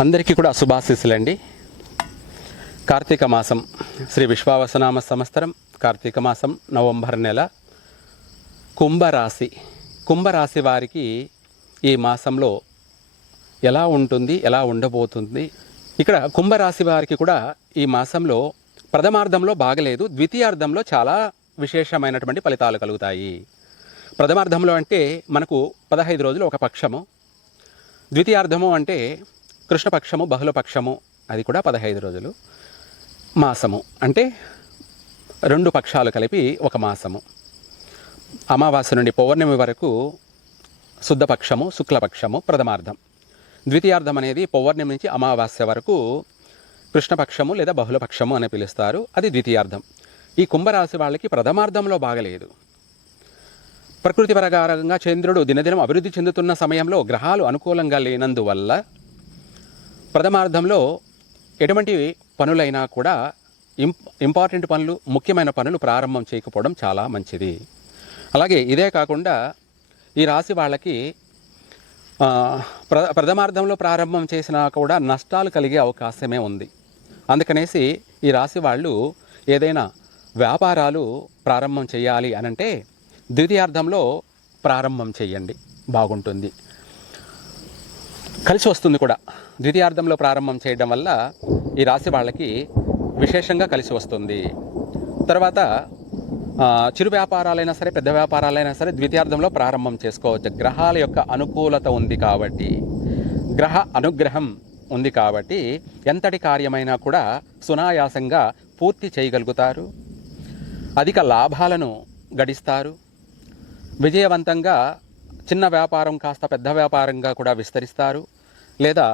అందరికీ కూడా శుభాశీస్సులండి. కార్తీక మాసం శ్రీ విశ్వావసనామ సంవత్సరం. కార్తీక మాసం నవంబర్ నెల. కుంభరాశి. కుంభరాశి వారికి ఈ మాసంలో ఎలా ఉంటుంది ఎలా ఉండబోతుంది? ఇక్కడ కుంభరాశి వారికి కూడా ఈ మాసంలో ప్రథమార్థంలో బాగలేదు. ద్వితీయార్థంలో చాలా విశేషమైనటువంటి ఫలితాలు కలుగుతాయి. ప్రథమార్థంలో అంటే మనకు పదహైదు రోజులు ఒక పక్షము. ద్వితీయార్థము అంటే కృష్ణపక్షము బహుళపక్షము అది కూడా పదహైదు రోజులు. మాసము అంటే రెండు పక్షాలు కలిపి ఒక మాసము. అమావాస్య నుండి పౌర్ణమి వరకు శుద్ధపక్షము శుక్లపక్షము ప్రథమార్థం. ద్వితీయార్థం అనేది పౌర్ణమి నుంచి అమావాస్య వరకు కృష్ణపక్షము లేదా బహుళపక్షము అని పిలుస్తారు. అది ద్వితీయార్థం. ఈ కుంభరాశి వాళ్ళకి ప్రథమార్థంలో బాగలేదు. ప్రకృతి ప్రకారంగా చంద్రుడు దినదినం అభివృద్ధి చెందుతున్న సమయంలో గ్రహాలు అనుకూలంగా లేనందువల్ల ప్రథమార్థంలో ఎటువంటి పనులైనా కూడా ఇంప్ ఇంపార్టెంట్ పనులు ముఖ్యమైన పనులు ప్రారంభం చేయకపోవడం చాలా మంచిది. అలాగే ఇదే కాకుండా ఈ రాశి వాళ్ళకి ప్ర ప్రథమార్థంలో ప్రారంభం చేసినా కూడా నష్టాలు కలిగే అవకాశమే ఉంది. అందుకనేసి ఈ రాశి వాళ్ళు ఏదైనా వ్యాపారాలు ప్రారంభం చేయాలి అనంటే ద్వితీయార్థంలో ప్రారంభం చేయండి. బాగుంటుంది. కలిసి వస్తుంది కూడా. ద్వితీయార్థంలో ప్రారంభం చేయడం వల్ల ఈ రాశి వాళ్ళకి విశేషంగా కలిసి వస్తుంది. తర్వాత చిరు వ్యాపారాలైనా సరే పెద్ద వ్యాపారాలైనా సరే ద్వితీయార్థంలో ప్రారంభం చేసుకోవచ్చు. గ్రహాల యొక్క అనుకూలత ఉంది కాబట్టి గ్రహ అనుగ్రహం ఉంది కాబట్టి ఎంతటి కార్యమైనా కూడా సునాయాసంగా పూర్తి చేయగలుగుతారు. అధిక లాభాలను గడిస్తారు. విజయవంతంగా చిన్న వ్యాపారం కాస్త పెద్ద వ్యాపారంగా కూడా విస్తరిస్తారు. లేదా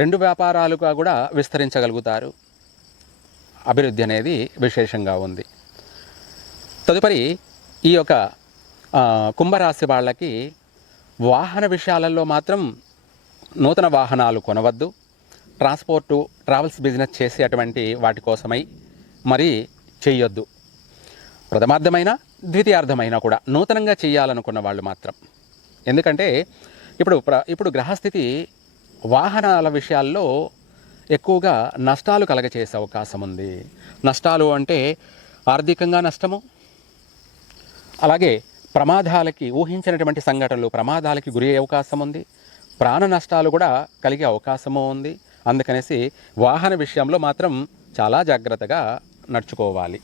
రెండు వ్యాపారాలుగా కూడా విస్తరించగలుగుతారు. అభివృద్ధి అనేది విశేషంగా ఉంది. తదుపరి ఈ యొక్క కుంభరాశి వాళ్ళకి వాహన విషయాలలో మాత్రం నూతన వాహనాలు కొనవద్దు. ట్రాన్స్పోర్టు ట్రావెల్స్ బిజినెస్ చేసేటువంటి వాటి కోసమై మరి చెయ్యొద్దు. ప్రథమార్థమైన ద్వితీయార్థమైన కూడా నూతనంగా చేయాలనుకున్న వాళ్ళు మాత్రం. ఎందుకంటే ఇప్పుడు ప్ర ఇప్పుడు గ్రహస్థితి వాహనాల విషయాల్లో ఎక్కువగా నష్టాలు కలగచేసే అవకాశం ఉంది నష్టాలు అంటే ఆర్థికంగా నష్టము అలాగే ప్రమాదాలకి ఊహించినటువంటి సంఘటనలు ప్రమాదాలకి గురి అయ్యే అవకాశం ఉంది ప్రాణ నష్టాలు కూడా కలిగే అవకాశము ఉంది. అందుకనేసి వాహన విషయంలో మాత్రం చాలా జాగ్రత్తగా నడుచుకోవాలి.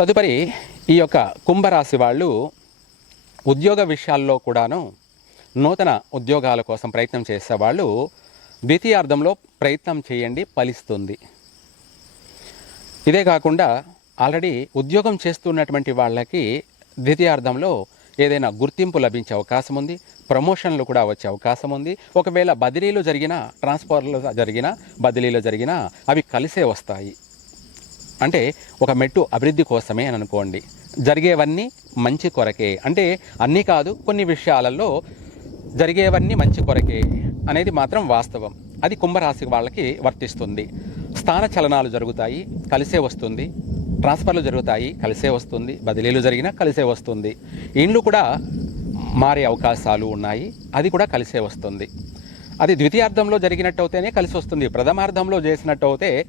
తదుపరి ఈ యొక్క కుంభరాశి వాళ్ళు ఉద్యోగ విషయాల్లో కూడాను నూతన ఉద్యోగాల కోసం ప్రయత్నం చేసేవాళ్ళు ద్వితీయార్థంలో ప్రయత్నం చేయండి ఫలిస్తుంది. ఇదే కాకుండా ఆల్రెడీ ఉద్యోగం చేస్తున్నటువంటి వాళ్ళకి ద్వితీయార్థంలో ఏదైనా గుర్తింపు లభించే అవకాశం ఉంది ప్రమోషన్లు కూడా వచ్చే అవకాశం ఉంది. ఒకవేళ బదిలీలు జరిగినా ట్రాన్స్ఫర్లు జరిగినా బదిలీలు జరిగినా అవి కలిసే వస్తాయి. అంటే ఒక మెట్టు అభివృద్ధి కోసమే అని అనుకోండి. జరిగేవన్నీ మంచి కొరకే. అంటే అన్నీ కాదు కొన్ని విషయాలలో జరిగేవన్నీ మంచి కొరకే అనేది మాత్రం వాస్తవం. అది కుంభరాశి వాళ్ళకి వర్తిస్తుంది. స్థాన చలనాలు జరుగుతాయి కలిసే వస్తుంది. ట్రాన్స్ఫర్లు జరుగుతాయి కలిసే వస్తుంది. బదిలీలు జరిగినా కలిసే వస్తుంది. ఇండ్లు కూడా మారే అవకాశాలు ఉన్నాయి. అది కూడా కలిసే వస్తుంది. అది ద్వితీయార్థంలో జరిగినట్టు అయితేనే కలిసి వస్తుంది. ప్రథమార్థంలో చేసినట్టు అయితే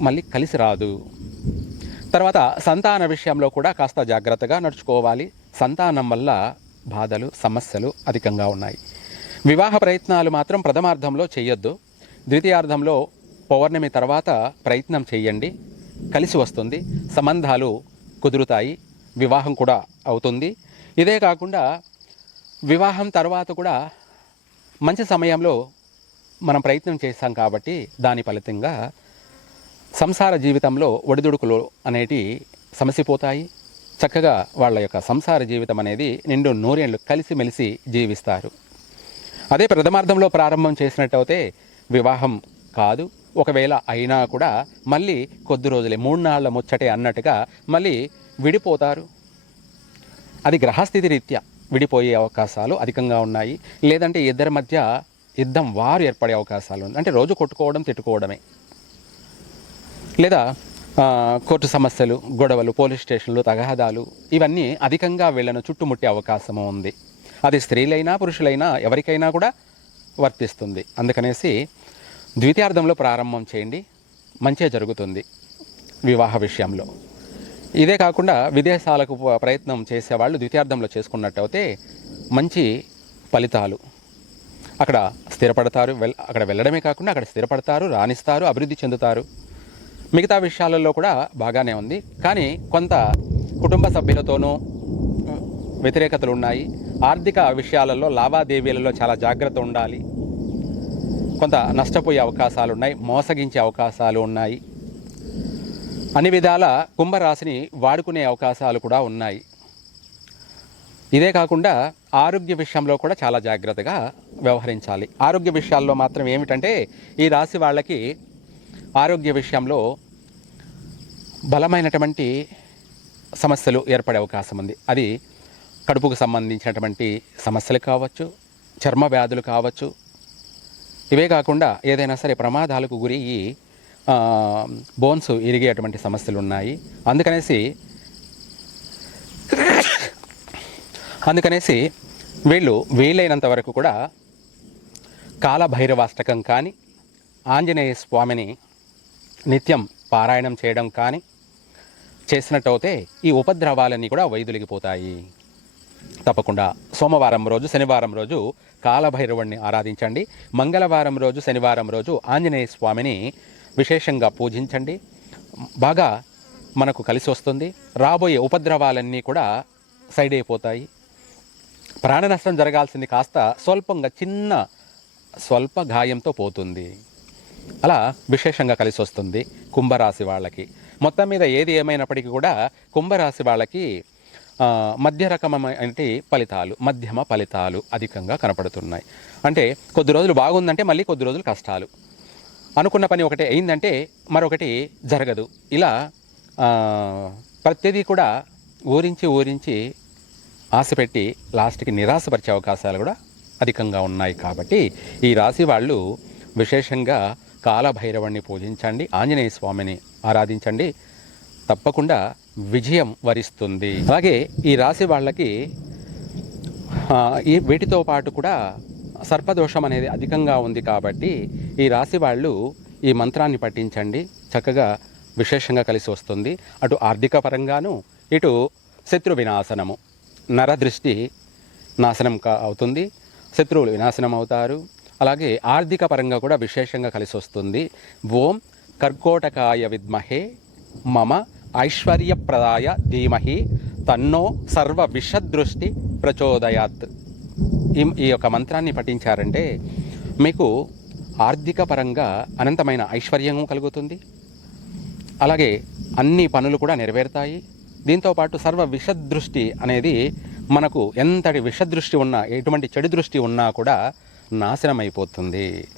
మళ్ళీ కలిసి రాదు. తర్వాత సంతాన విషయంలో కూడా కాస్త జాగ్రత్తగా నడుచుకోవాలి. సంతానం వల్ల బాధలు సమస్యలు అధికంగా ఉన్నాయి. వివాహ ప్రయత్నాలు మాత్రం ప్రథమార్థంలో చేయొద్దు. ద్వితీయార్థంలో పౌర్ణమి తర్వాత ప్రయత్నం చేయండి. కలిసి వస్తుంది. సంబంధాలు కుదురుతాయి. వివాహం కూడా అవుతుంది. ఇదే కాకుండా వివాహం తర్వాత కూడా మంచి సమయంలో మనం ప్రయత్నం చేశాం కాబట్టి దాని ఫలితంగా సంసార జీవితంలో ఒడిదుడుకులు అనేటి సమసిపోతాయి. చక్కగా వాళ్ళ యొక్క సంసార జీవితం అనేది నిండు నూరేళ్ళు కలిసిమెలిసి జీవిస్తారు. అదే ప్రథమార్థంలో ప్రారంభం చేసినట్టయితే వివాహం కాదు. ఒకవేళ అయినా కూడా మళ్ళీ కొద్ది రోజులే మూడు నాళ్ళ ముచ్చటే అన్నట్టుగా మళ్ళీ విడిపోతారు. అది గ్రహస్థితి రీత్యా విడిపోయే అవకాశాలు అధికంగా ఉన్నాయి. లేదంటే ఇద్దరి మధ్య యుద్ధం వారు ఏర్పడే అవకాశాలు ఉన్నాయి. అంటే రోజు కొట్టుకోవడం తిట్టుకోవడమే. లేదా కోర్టు సమస్యలు గొడవలు పోలీస్ స్టేషన్లు తగాదాలు ఇవన్నీ అధికంగా వీళ్ళను చుట్టుముట్టే అవకాశము ఉంది. అది స్త్రీలైనా పురుషులైనా ఎవరికైనా కూడా వర్తిస్తుంది. అందుకనేసి ద్వితీయార్థంలో ప్రారంభం చేయండి. మంచిగా జరుగుతుంది వివాహ విషయంలో. ఇదే కాకుండా విదేశాలకు ప్రయత్నం చేసేవాళ్ళు ద్వితీయార్థంలో చేసుకున్నట్టయితే మంచి ఫలితాలు. అక్కడ స్థిరపడతారు వెల్ అక్కడ వెళ్ళడమే కాకుండా అక్కడ స్థిరపడతారు రాణిస్తారు అభివృద్ధి చెందుతారు. మిగతా విషయాలలో కూడా బాగానే ఉంది. కానీ కొంత కుటుంబ సభ్యులతోనూ వ్యతిరేకతలు ఉన్నాయి. ఆర్థిక విషయాలలో లావాదేవీలలో చాలా జాగ్రత్త ఉండాలి. కొంత నష్టపోయే అవకాశాలు ఉన్నాయి మోసగించే అవకాశాలు ఉన్నాయి. అన్ని విధాల కుంభరాశిని వాడుకునే అవకాశాలు కూడా ఉన్నాయి. ఇదే కాకుండా ఆరోగ్య విషయంలో కూడా చాలా జాగ్రత్తగా వ్యవహరించాలి. ఆరోగ్య విషయాల్లో మాత్రం ఏమిటంటే ఈ రాశి వాళ్ళకి ఆరోగ్య విషయంలో బలమైనటువంటి సమస్యలు ఏర్పడే అవకాశం ఉంది. అది కడుపుకు సంబంధించినటువంటి సమస్యలు కావచ్చు చర్మ వ్యాధులు కావచ్చు ఇవే కాకుండా ఏదైనా సరే ప్రమాదాలకు గురి బోన్స్ ఇరిగేటువంటి సమస్యలు ఉన్నాయి. అందుకనేసి అందుకనేసి వీళ్ళు వీలైనంత వరకు కూడా కాలభైరవాష్టకం కానీ ఆంజనేయ స్వామిని నిత్యం పారాయణం చేయడం కానీ చేసినట్టయితే ఈ ఉపద్రవాలన్నీ కూడా వైదొలిగిపోతాయి. తప్పకుండా సోమవారం రోజు శనివారం రోజు కాలభైరవుణ్ణి ఆరాధించండి. మంగళవారం రోజు శనివారం రోజు ఆంజనేయ స్వామిని విశేషంగా పూజించండి. బాగా మనకు కలిసి వస్తుంది. రాబోయే ఉపద్రవాలన్నీ కూడా సైడ్ అయిపోతాయి. ప్రాణ నష్టం జరగాల్సింది కాస్త స్వల్పంగా చిన్న స్వల్ప గాయంతో పోతుంది. అలా విశేషంగా కలిసి వస్తుంది కుంభరాశి వాళ్ళకి. మొత్తం మీద ఏది ఏమైనప్పటికీ కూడా కుంభరాశి వాళ్ళకి మధ్య రకమైనటి ఫలితాలు మధ్యమ ఫలితాలు అధికంగా కనపడుతున్నాయి. అంటే కొద్ది రోజులు బాగుందంటే మళ్ళీ కొద్ది రోజులు కష్టాలు. అనుకున్న పని ఒకటి అయిందంటే మరొకటి జరగదు. ఇలా ప్రతిదీ కూడా ఊరించి ఊరించి ఆశ పెట్టి లాస్ట్కి నిరాశపరిచే అవకాశాలు కూడా అధికంగా ఉన్నాయి కాబట్టి ఈ రాశి వాళ్ళు విశేషంగా కాలభైరవుణ్ణి పూజించండి ఆంజనేయ స్వామిని ఆరాధించండి. తప్పకుండా విజయం వరిస్తుంది. అలాగే ఈ రాశి వాళ్ళకి ఈ వీటితో పాటు కూడా సర్పదోషం అనేది అధికంగా ఉంది కాబట్టి ఈ రాశి వాళ్ళు ఈ మంత్రాన్ని పఠించండి. చక్కగా విశేషంగా కలిసి వస్తుంది. అటు ఆర్థిక పరంగాను ఇటు శత్రు వినాశనము. నరదృష్టి నాశనం కా అవుతుంది. శత్రువులు వినాశనం అవుతారు అలాగే ఆర్థిక పరంగా కూడా విశేషంగా కలిసి వస్తుంది ఓం కర్కోటకాయ విద్మహే మమ ఐశ్వర్యప్రదాయ ధీమహి తన్నో సర్వ విషదృష్టి ప్రచోదయాత్. ఈ ఈ యొక్క మంత్రాన్ని పఠించారంటే మీకు ఆర్థిక పరంగా అనంతమైన ఐశ్వర్యం కలుగుతుంది. అలాగే అన్ని పనులు కూడా నెరవేరుతాయి. దీంతోపాటు సర్వ విషదృష్టి అనేది మనకు ఎంతటి విషదృష్టి ఉన్నా ఎటువంటి చెడు దృష్టి ఉన్నా కూడా నాశనం అయిపోతుంది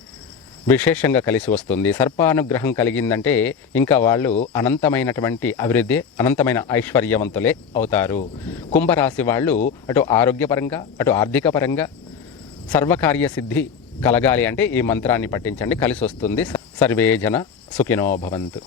విశేషంగా కలిసి వస్తుంది. సర్పానుగ్రహం కలిగిందంటే ఇంకా వాళ్ళు అనంతమైనటువంటి అభివృద్ధి అనంతమైన ఐశ్వర్యవంతులే అవుతారు. కుంభరాశి వాళ్ళు అటు ఆరోగ్యపరంగా అటు ఆర్థిక పరంగా సర్వకార్య సిద్ధి కలగాలి అంటే ఈ మంత్రాన్ని పఠించండి. కలిసి వస్తుంది సర్వే జన సుఖినో భవంతు.